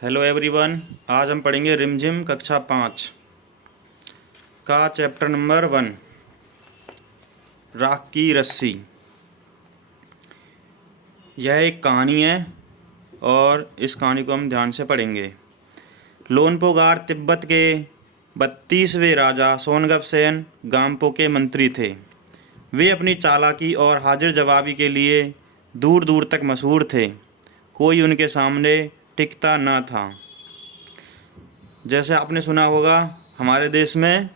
Hello everyone. आज हम पढ़ेंगे रिमझिम कक्षा 5 का चैप्टर नंबर 1, राख की रस्सी। यह एक कहानी है और इस कहानी को हम ध्यान से पढ़ेंगे। लोनपोगार तिब्बत के 32वें राजा सोनगवसेन गाम्पो के मंत्री थे। वे अपनी चालाकी और हाजिर जवाबी के लिए दूर दूर तक मशहूर थे। कोई उनके सामने टिकता न था। जैसे आपने सुना होगा, हमारे देश में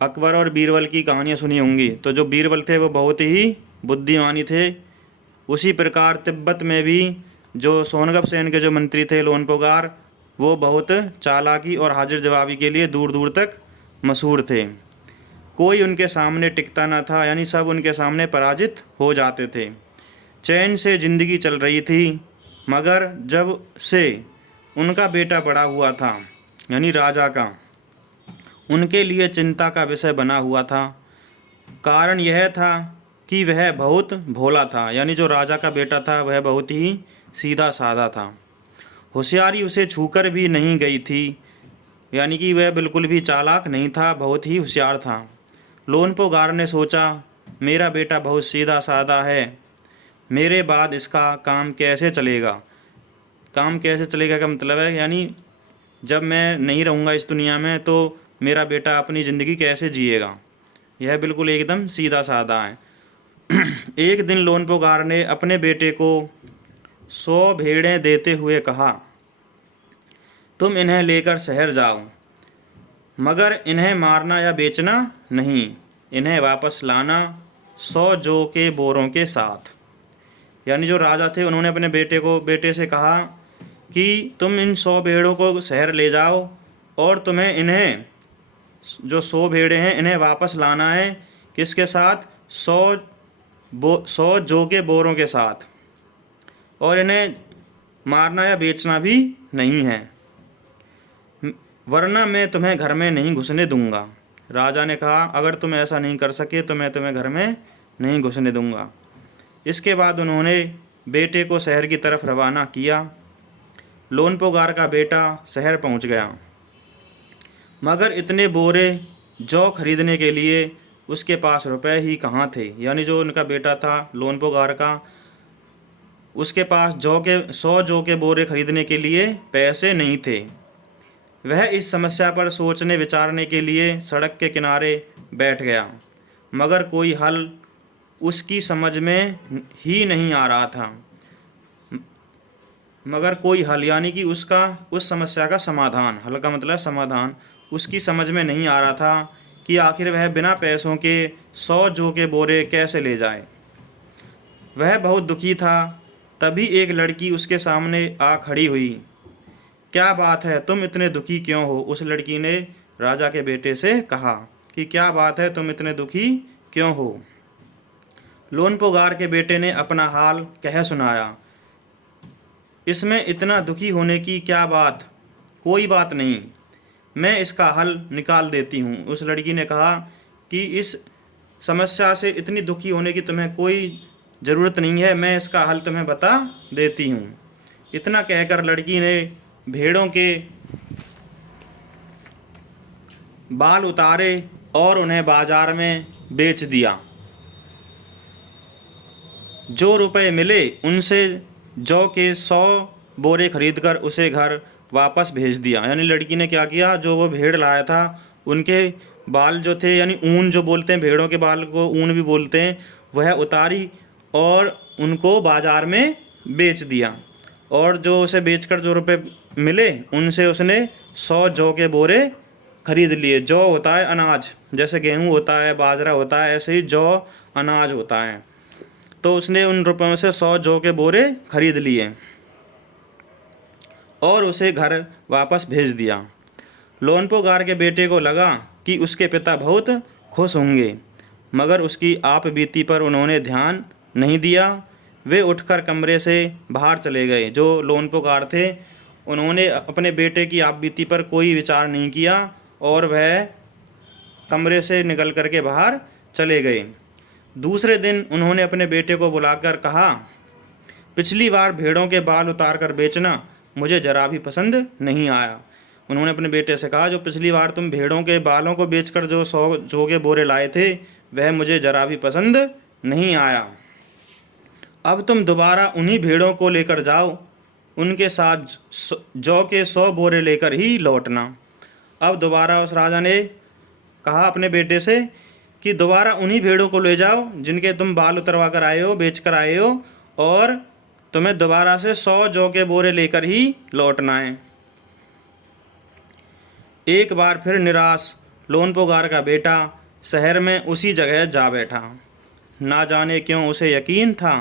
अकबर और बीरबल की कहानियाँ सुनी होंगी। तो जो बीरबल थे वो बहुत ही बुद्धिमानी थे। उसी प्रकार तिब्बत में भी जो सोनगवसेन के जो मंत्री थे लोनपोगार, वो बहुत चालाकी और हाजिर जवाबी के लिए दूर दूर तक मशहूर थे। कोई उनके सामने टिकता न था, यानी सब उनके सामने पराजित हो जाते थे। चैन से ज़िंदगी चल रही थी, मगर जब से उनका बेटा बड़ा हुआ था, यानी राजा का, उनके लिए चिंता का विषय बना हुआ था। कारण यह था कि वह बहुत भोला था, यानी जो राजा का बेटा था वह बहुत ही सीधा साधा था। होशियारी उसे छूकर भी नहीं गई थी, यानी कि वह बिल्कुल भी चालाक नहीं था, बहुत ही होशियार था। लोनपोगार ने सोचा, मेरा बेटा बहुत सीधा साधा है, मेरे बाद इसका काम कैसे चलेगा। काम कैसे चलेगा का मतलब है, यानी जब मैं नहीं रहूँगा इस दुनिया में तो मेरा बेटा अपनी ज़िंदगी कैसे जिएगा। यह बिल्कुल एकदम सीधा साधा है। एक दिन लोनपोगार ने अपने बेटे को 100 भेड़ें देते हुए कहा, तुम इन्हें लेकर शहर जाओ, मगर इन्हें मारना या बेचना नहीं। इन्हें वापस लाना 100 जौ के बोरों के साथ। यानी जो राजा थे उन्होंने अपने बेटे से कहा कि तुम इन 100 भेड़ों को शहर ले जाओ और तुम्हें इन्हें जो 100 भेड़ें हैं इन्हें वापस लाना है। किसके साथ? 100 जौ के बोरों के साथ। और इन्हें मारना या बेचना भी नहीं है, वरना मैं तुम्हें घर में नहीं घुसने दूंगा। राजा ने कहा, अगर तुम ऐसा नहीं कर सके तो मैं तुम्हें घर में नहीं घुसने दूंगा। इसके बाद उन्होंने बेटे को शहर की तरफ रवाना किया। लोनपोगार का बेटा शहर पहुंच गया, मगर इतने बोरे जौ खरीदने के लिए उसके पास रुपए ही कहाँ थे। यानी जो उनका बेटा था लोनपोगार का, उसके पास 100 जौ के बोरे खरीदने के लिए पैसे नहीं थे। वह इस समस्या पर सोचने विचारने के लिए सड़क के किनारे बैठ गया, मगर कोई हल उसकी समझ में ही नहीं आ रहा था। मगर कोई हल, यानी कि उसका उस समस्या का समाधान, हल का मतलब समाधान, उसकी समझ में नहीं आ रहा था कि आखिर वह बिना पैसों के 100 जौ के बोरे कैसे ले जाए। वह बहुत दुखी था। तभी एक लड़की उसके सामने आ खड़ी हुई। क्या बात है, तुम इतने दुखी क्यों हो? उस लड़की ने राजा के बेटे से कहा कि क्या बात है, तुम इतने दुखी क्यों हो? लोनपोगार के बेटे ने अपना हाल कह सुनाया। इसमें इतना दुखी होने की क्या बात? कोई बात नहीं, मैं इसका हल निकाल देती हूँ। उस लड़की ने कहा कि इस समस्या से इतनी दुखी होने की तुम्हें कोई ज़रूरत नहीं है, मैं इसका हल तुम्हें बता देती हूँ। इतना कहकर लड़की ने भेड़ों के बाल उतारे और उन्हें बाजार में बेच दिया। जो रुपए मिले उनसे जौ के 100 बोरे खरीदकर उसे घर वापस भेज दिया। यानी लड़की ने क्या किया, जो वो भेड़ लाया था उनके बाल जो थे, यानी ऊन जो बोलते हैं, भेड़ों के बाल को ऊन भी बोलते हैं, वह उतारी और उनको बाज़ार में बेच दिया। और जो उसे बेचकर जो रुपए मिले उनसे उसने 100 जौ के बोरे खरीद लिए। जौ होता है अनाज, जैसे गेहूँ होता है, बाजरा होता है, ऐसे ही जौ अनाज होता है। तो उसने उन रुपयों से 100 जौ के बोरे खरीद लिए और उसे घर वापस भेज दिया। लोनपोगार के बेटे को लगा कि उसके पिता बहुत खुश होंगे, मगर उसकी आपबीती पर उन्होंने ध्यान नहीं दिया। वे उठकर कमरे से बाहर चले गए। जो लोनपोगार थे उन्होंने अपने बेटे की आपबीती पर कोई विचार नहीं किया और वह कमरे से निकल कर के बाहर चले गए। दूसरे दिन उन्होंने अपने बेटे को बुलाकर कहा, पिछली बार भेड़ों के बाल उतार कर बेचना मुझे जरा भी पसंद नहीं आया। उन्होंने अपने बेटे से कहा, जो पिछली बार तुम भेड़ों के बालों को बेचकर जो 100 जौ के बोरे लाए थे वह मुझे जरा भी पसंद नहीं आया। अब तुम दोबारा उन्हीं भेड़ों को लेकर जाओ, उनके साथ जौ के 100 बोरे लेकर ही लौटना। अब दोबारा उस राजा ने कहा अपने बेटे से कि दोबारा उन्हीं भेड़ों को ले जाओ जिनके तुम बाल उतरवा कर आए हो, बेच कर आए हो, और तुम्हें दोबारा से 100 जौ के बोरे लेकर ही लौटना है। एक बार फिर निराश लोनपोगार का बेटा शहर में उसी जगह जा बैठा। ना जाने क्यों उसे यकीन था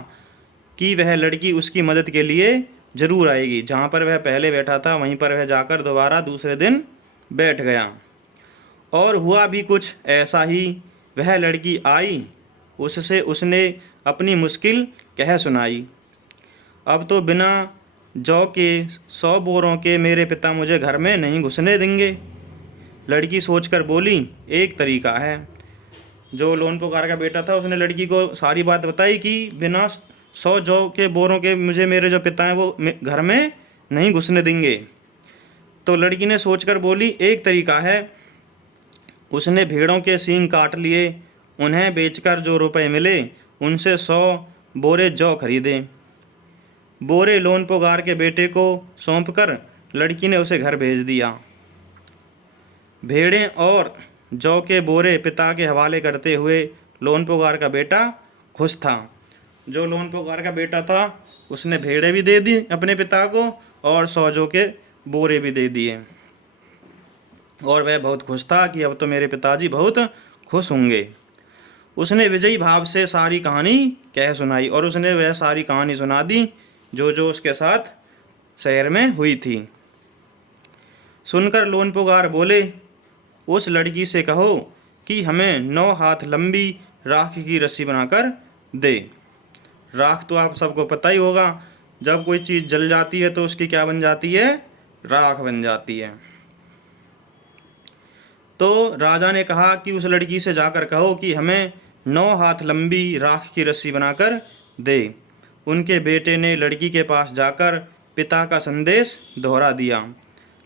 कि वह लड़की उसकी मदद के लिए ज़रूर आएगी। जहाँ पर वह पहले बैठा था वहीं पर वह जाकर दोबारा दूसरे दिन बैठ गया। और हुआ भी कुछ ऐसा ही। वह लड़की आई, उससे उसने अपनी मुश्किल कह सुनाई। अब तो बिना जौ के 100 बोरों के मेरे पिता मुझे घर में नहीं घुसने देंगे। लड़की सोचकर बोली, एक तरीका है। जो लोनपोगार का बेटा था उसने लड़की को सारी बात बताई कि बिना 100 जौ के बोरों के मुझे मेरे जो पिता हैं वो घर में नहीं घुसने देंगे। तो लड़की ने सोचकर बोली, एक तरीका है। उसने भेड़ों के सींग काट लिए, उन्हें बेचकर जो रुपए मिले उनसे 100 बोरे जौ खरीदे। बोरे लोनपोगार के बेटे को सौंपकर लड़की ने उसे घर भेज दिया। भेड़ें और जौ के बोरे पिता के हवाले करते हुए लोनपोगार का बेटा खुश था। जो लोनपोगार का बेटा था उसने भेड़ें भी दे दी अपने पिता को और 100 जौ के बोरे भी दे दिए, और वह बहुत खुश था कि अब तो मेरे पिताजी बहुत खुश होंगे। उसने विजयी भाव से सारी कहानी कह सुनाई, और उसने वह सारी कहानी सुना दी जो जो उसके साथ शहर में हुई थी। सुनकर लोनपोगार बोले, उस लड़की से कहो कि हमें 9 हाथ लंबी राख की रस्सी बनाकर दे। राख तो आप सबको पता ही होगा, जब कोई चीज़ जल जाती है तो उसकी क्या बन जाती है, राख बन जाती है। तो राजा ने कहा कि उस लड़की से जाकर कहो कि हमें 9 हाथ लंबी राख की रस्सी बनाकर दे। उनके बेटे ने लड़की के पास जाकर पिता का संदेश दोहरा दिया।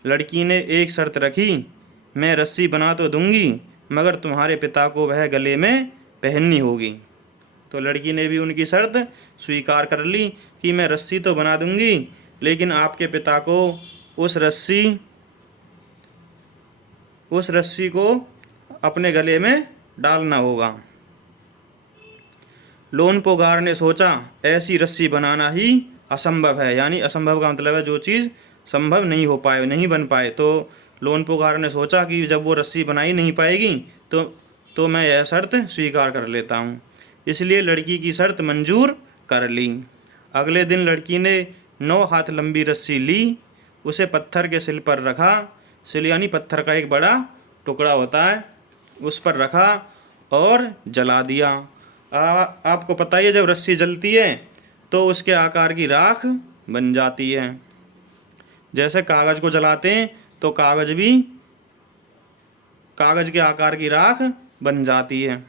लड़की ने एक शर्त रखी, मैं रस्सी बना तो दूंगी मगर तुम्हारे पिता को वह गले में पहननी होगी। तो लड़की ने भी उनकी शर्त स्वीकार कर ली कि मैं रस्सी तो बना दूंगी लेकिन आपके पिता को उस रस्सी को अपने गले में डालना होगा। लोनपोगार ने सोचा ऐसी रस्सी बनाना ही असंभव है, यानी असंभव का मतलब है जो चीज़ संभव नहीं हो पाए, नहीं बन पाए। तो लोनपोगार ने सोचा कि जब वो रस्सी बनाई नहीं पाएगी तो मैं यह शर्त स्वीकार कर लेता हूँ। इसलिए लड़की की शर्त मंजूर कर ली। अगले दिन लड़की ने 9 हाथ लंबी रस्सी ली, उसे पत्थर के सिल पर रखा। सिल यानी पत्थर का एक बड़ा टुकड़ा होता है, उस पर रखा और जला दिया। आपको पता ही है जब रस्सी जलती है तो उसके आकार की राख बन जाती है। जैसे कागज़ को जलाते हैं तो कागज़ भी कागज़ के आकार की राख बन जाती है।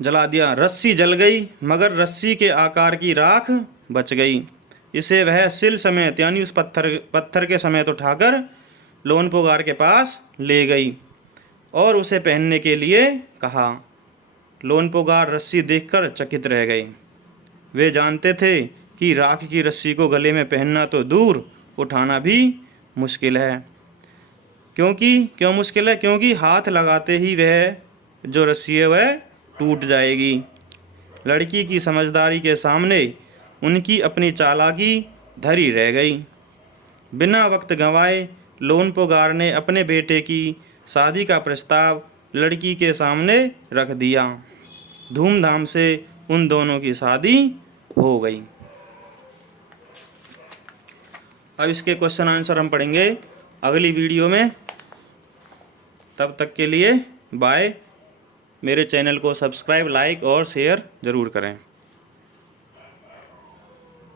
जला दिया, रस्सी जल गई मगर रस्सी के आकार की राख बच गई। इसे वह सिल समेत यानी उस पत्थर के समेत उठाकर लोनपोगार के पास ले गई और उसे पहनने के लिए कहा। लोनपोगार रस्सी देखकर चकित रह गए। वे जानते थे कि राख की रस्सी को गले में पहनना तो दूर, उठाना भी मुश्किल है। क्यों मुश्किल है? क्योंकि हाथ लगाते ही वह जो रस्सी है वह टूट जाएगी। लड़की की समझदारी के सामने उनकी अपनी चालाकी धरी रह गई। बिना वक्त गंवाए लोनपोगार ने अपने बेटे की शादी का प्रस्ताव लड़की के सामने रख दिया। धूमधाम से उन दोनों की शादी हो गई। अब इसके क्वेश्चन आंसर हम पढ़ेंगे अगली वीडियो में। तब तक के लिए बाय। मेरे चैनल को सब्सक्राइब, लाइक और शेयर ज़रूर करें।